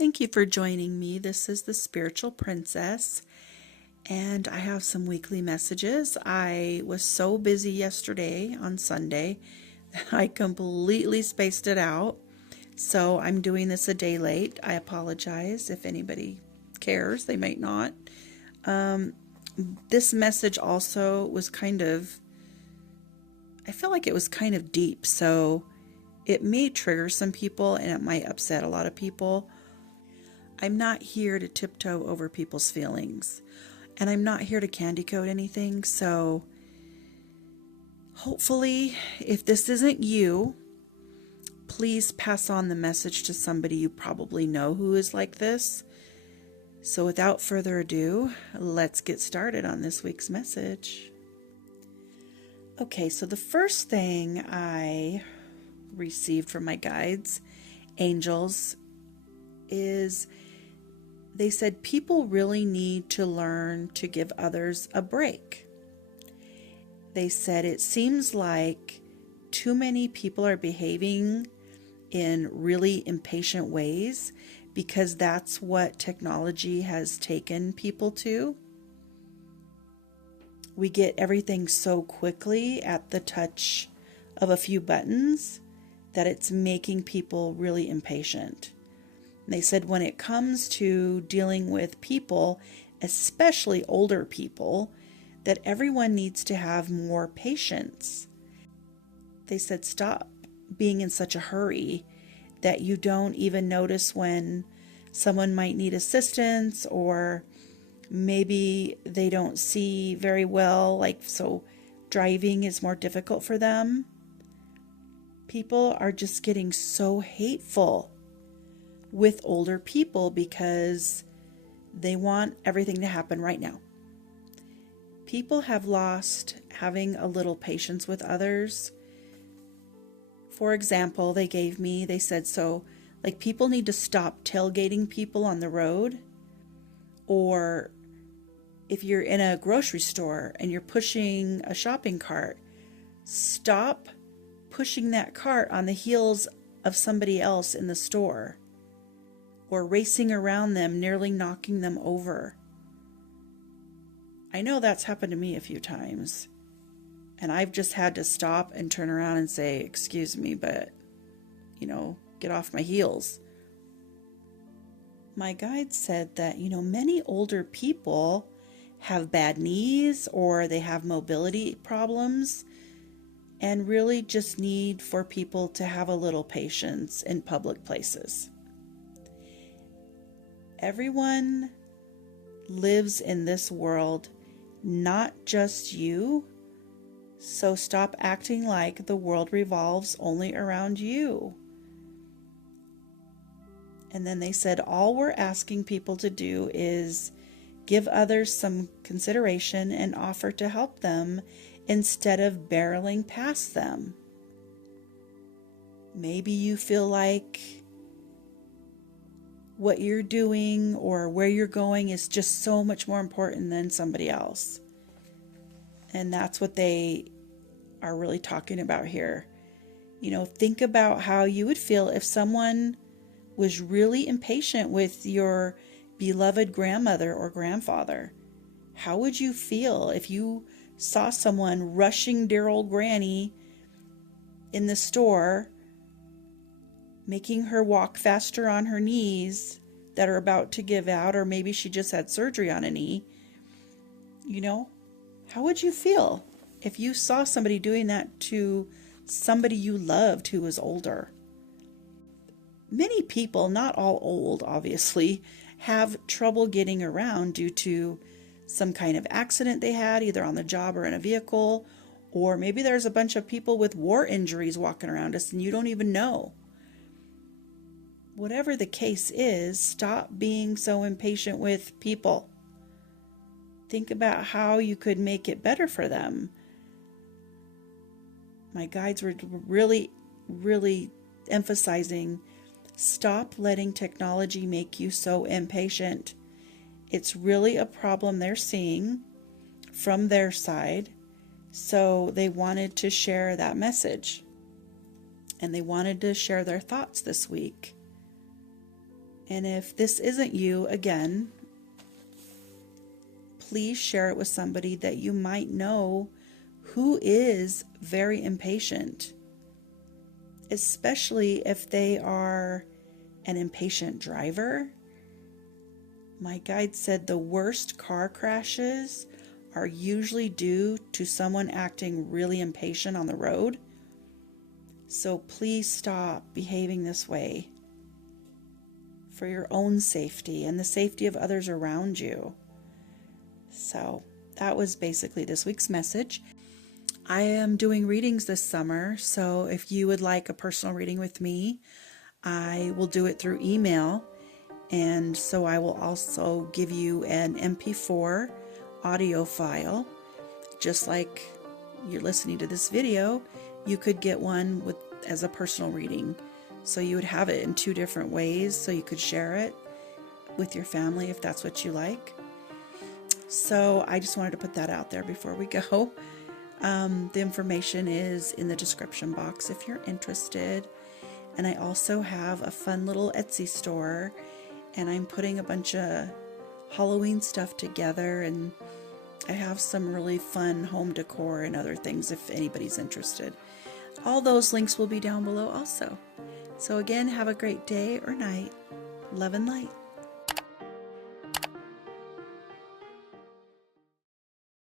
Thank you for joining me. This is the Spiritual Princess, and I have some weekly messages. I was so busy yesterday on Sunday that I completely spaced it out. So I'm doing this a day late. I apologize if anybody cares. They might not. This message also was I feel like it was kind of deep. So it may trigger some people and it might upset a lot of people. I'm not here to tiptoe over people's feelings, and I'm not here to candy coat anything. So hopefully, if this isn't you, please pass on the message to somebody you probably know who is like this. So without further ado, let's get started on this week's message. Okay, so the first thing I received from my guides, angels, is they said people really need to learn to give others a break. They said it seems like too many people are behaving in really impatient ways because that's what technology has taken people to. We get everything so quickly at the touch of a few buttons that it's making people really impatient. They said when it comes to dealing with people, especially older people, that everyone needs to have more patience. They said stop being in such a hurry that you don't even notice when someone might need assistance, or maybe they don't see very well, so driving is more difficult for them. People are just getting so hateful with older people because they want everything to happen right now. People have lost having a little patience with others. For example, they said, people need to stop tailgating people on the road. Or if you're in a grocery store and you're pushing a shopping cart, stop pushing that cart on the heels of somebody else in the store, or racing around them, nearly knocking them over. I know that's happened to me a few times, and I've just had to stop and turn around and say, excuse me, but, get off my heels. My guide said that, many older people have bad knees or they have mobility problems and really just need for people to have a little patience in public places. Everyone lives in this world, not just you. So stop acting like the world revolves only around you. And then they said, all we're asking people to do is give others some consideration and offer to help them instead of barreling past them. Maybe you feel like what you're doing or where you're going is just so much more important than somebody else. And that's what they are really talking about here. Think about how you would feel if someone was really impatient with your beloved grandmother or grandfather. How would you feel if you saw someone rushing dear old granny in the store, making her walk faster on her knees that are about to give out, or maybe she just had surgery on a knee? How would you feel if you saw somebody doing that to somebody you loved who was older? Many people, not all old, obviously, have trouble getting around due to some kind of accident they had, either on the job or in a vehicle, or maybe there's a bunch of people with war injuries walking around us and you don't even know. Whatever the case is, stop being so impatient with people. Think about how you could make it better for them. My guides were really, really emphasizing, stop letting technology make you so impatient. It's really a problem they're seeing from their side, so they wanted to share that message. And they wanted to share their thoughts this week. And if this isn't you, again, please share it with somebody that you might know who is very impatient, especially if they are an impatient driver. My guide said the worst car crashes are usually due to someone acting really impatient on the road. So please stop behaving this way for your own safety and the safety of others around you. So that was basically this week's message. I am doing readings this summer, so if you would like a personal reading with me, I will do it through email. And so I will also give you an MP4 audio file. Just like you're listening to this video, you could get one as a personal reading. So you would have it in 2 different ways, so you could share it with your family if that's what you like. So I just wanted to put that out there before we go. The information is in the description box if you're interested. And I also have a fun little Etsy store, and I'm putting a bunch of Halloween stuff together, and I have some really fun home decor and other things if anybody's interested. All those links will be down below also. So again, have a great day or night. Love and light.